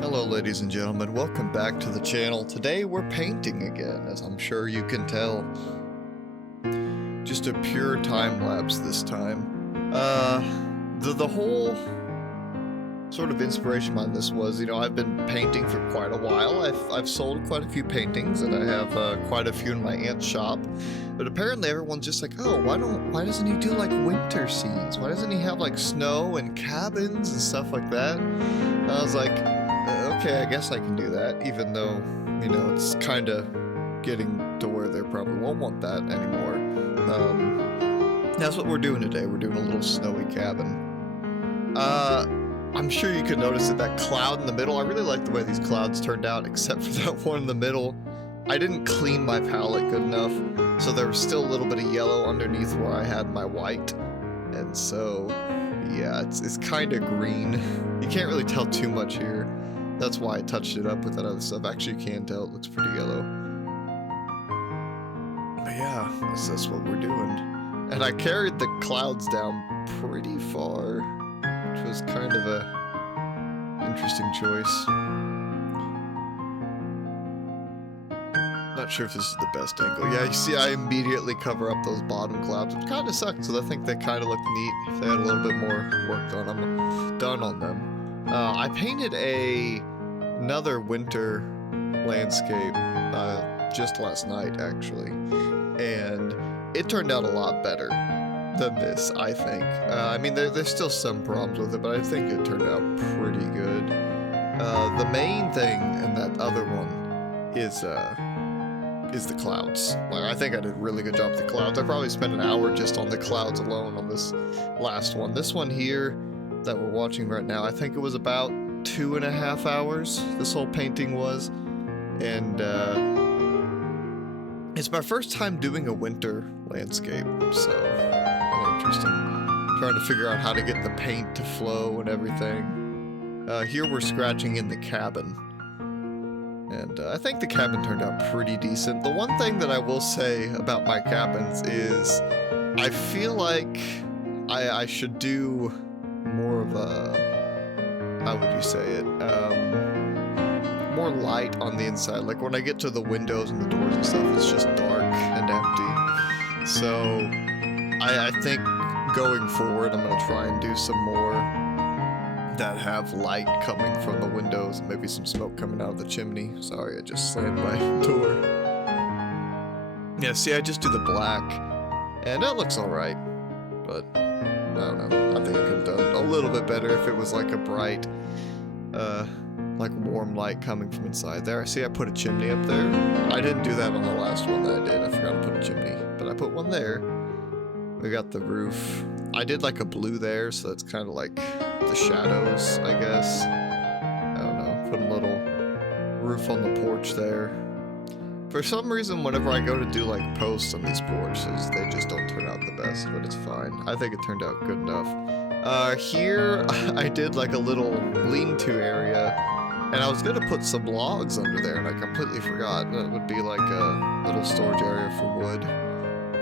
Hello ladies and gentlemen, welcome back to the channel. Today we're painting again, as I'm sure you can tell. Just a pure time lapse this time. The whole sort of inspiration behind this was, I've been painting for quite a while. I've sold quite a few paintings, and I have quite a few in my aunt's shop. But apparently everyone's just like, oh, why doesn't he do like winter scenes? Why doesn't he have like snow and cabins and stuff like that? And I was like, okay, I guess I can do that, even though, it's kind of getting to where they probably won't want that anymore. That's what we're doing today. We're doing a little snowy cabin. I'm sure you could notice that cloud in the middle. I really like the way these clouds turned out, except for that one in the middle. I didn't clean my palette good enough, so there was still a little bit of yellow underneath where I had my white. And so, yeah, it's kind of green. You can't really tell too much here. That's why I touched it up with that other stuff. Actually, you can tell it looks pretty yellow. But yeah, that's what we're doing. And I carried the clouds down pretty far, which was kind of a interesting choice. Not sure if this is the best angle. Yeah, you see I immediately cover up those bottom clouds, which kind of sucks, because I think they kind of look neat if they had a little bit more work done on them. I painted another winter landscape just last night, actually, and it turned out a lot better than this, I think. I mean, there's still some problems with it, but I think it turned out pretty good. The main thing in that other one is the clouds. Like, I think I did a really good job with the clouds. I probably spent an hour just on the clouds alone on this last one. This one here that we're watching right now, I think it was about 2.5 hours this whole painting was. And it's my first time doing a winter landscape, so kind of interesting. Trying to figure out how to get the paint to flow and everything. Here we're scratching in the cabin. And I think the cabin turned out pretty decent. The one thing that I will say about my cabins is I feel like I should do more of a, how would you say it, more light on the inside. Like when I get to the windows and the doors and stuff, it's just dark and empty. So I think going forward, I'm gonna try and do some more that have light coming from the windows and maybe some smoke coming out of the chimney. Sorry, I just slammed my door. Yeah, see, I just do the black, and that looks alright, but I don't know. I think I could have done a little bit better if it was like a bright, like warm light coming from inside there. See, I put a chimney up there. I didn't do that on the last one that I did. I forgot to put a chimney, but I put one there. We got the roof. I did like a blue there, so that's kind of like the shadows, I guess. I don't know. Put a little roof on the porch there. For some reason, whenever I go to do like posts on these porches, they just don't turn out the best, but it's fine. I think it turned out good enough. Here, I did like a little lean-to area, and I was gonna put some logs under there, and I completely forgot. That would be like a little storage area for wood.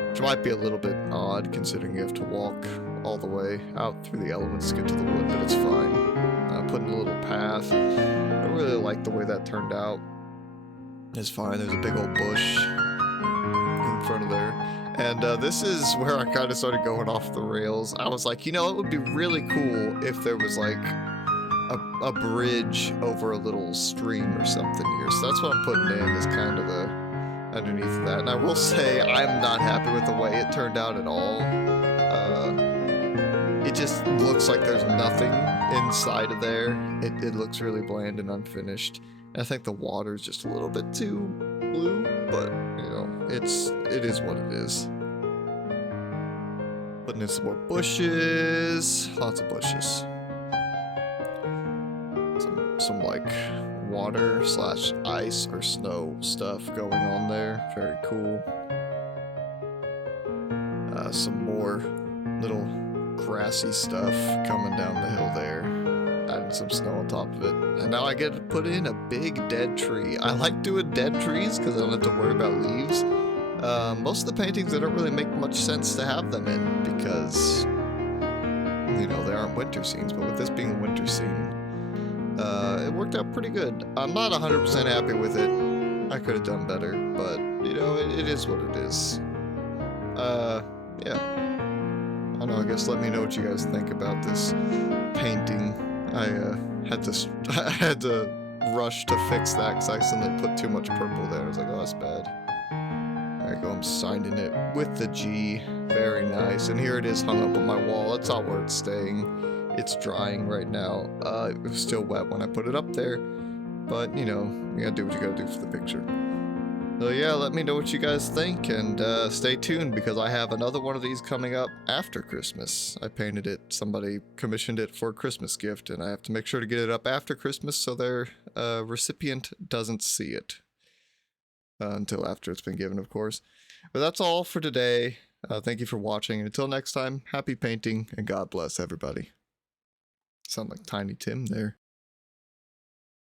Which might be a little bit odd, considering you have to walk all the way out through the elements to get to the wood, but it's fine. Putting a little path. I really like the way that turned out. It's fine. There's a big old bush in front of there. And this is where I kind of started going off the rails. I was like, it would be really cool if there was like a bridge over a little stream or something here. So that's what I'm putting in, is kind of the underneath that. And I will say I'm not happy with the way it turned out at all. It just looks like there's nothing inside of there. It looks really bland and unfinished. And I think the water's just a little bit too blue, but it is what it is. Putting in some more bushes, lots of bushes. Some like water / ice or snow stuff going on there. Very cool. Some more little grassy stuff coming down the hill there. Adding some snow on top of it. And now I get to put in a big dead tree. I like doing dead trees because I don't have to worry about leaves. Most of the paintings, they don't really make much sense to have them in because, they aren't winter scenes. But with this being a winter scene, It worked out pretty good. I'm not 100% happy with it. I could have done better, but, you know, it is what it is. Yeah. I don't know, I guess let me know what you guys think about this painting. I I had to rush to fix that because I accidentally put too much purple there. I was like, oh, that's bad. There you go, I'm signing it with the G. Very nice. And here it is hung up on my wall. That's not where it's staying. It's drying right now. It was still wet when I put it up there. But, you know, you gotta do what you gotta do for the picture. So yeah, let me know what you guys think, and stay tuned because I have another one of these coming up after Christmas. I painted it, somebody commissioned it for a Christmas gift, and I have to make sure to get it up after Christmas so their recipient doesn't see it. Until after it's been given, of course. But that's all for today. Thank you for watching, and until next time, happy painting, and God bless everybody. Sound like Tiny Tim there.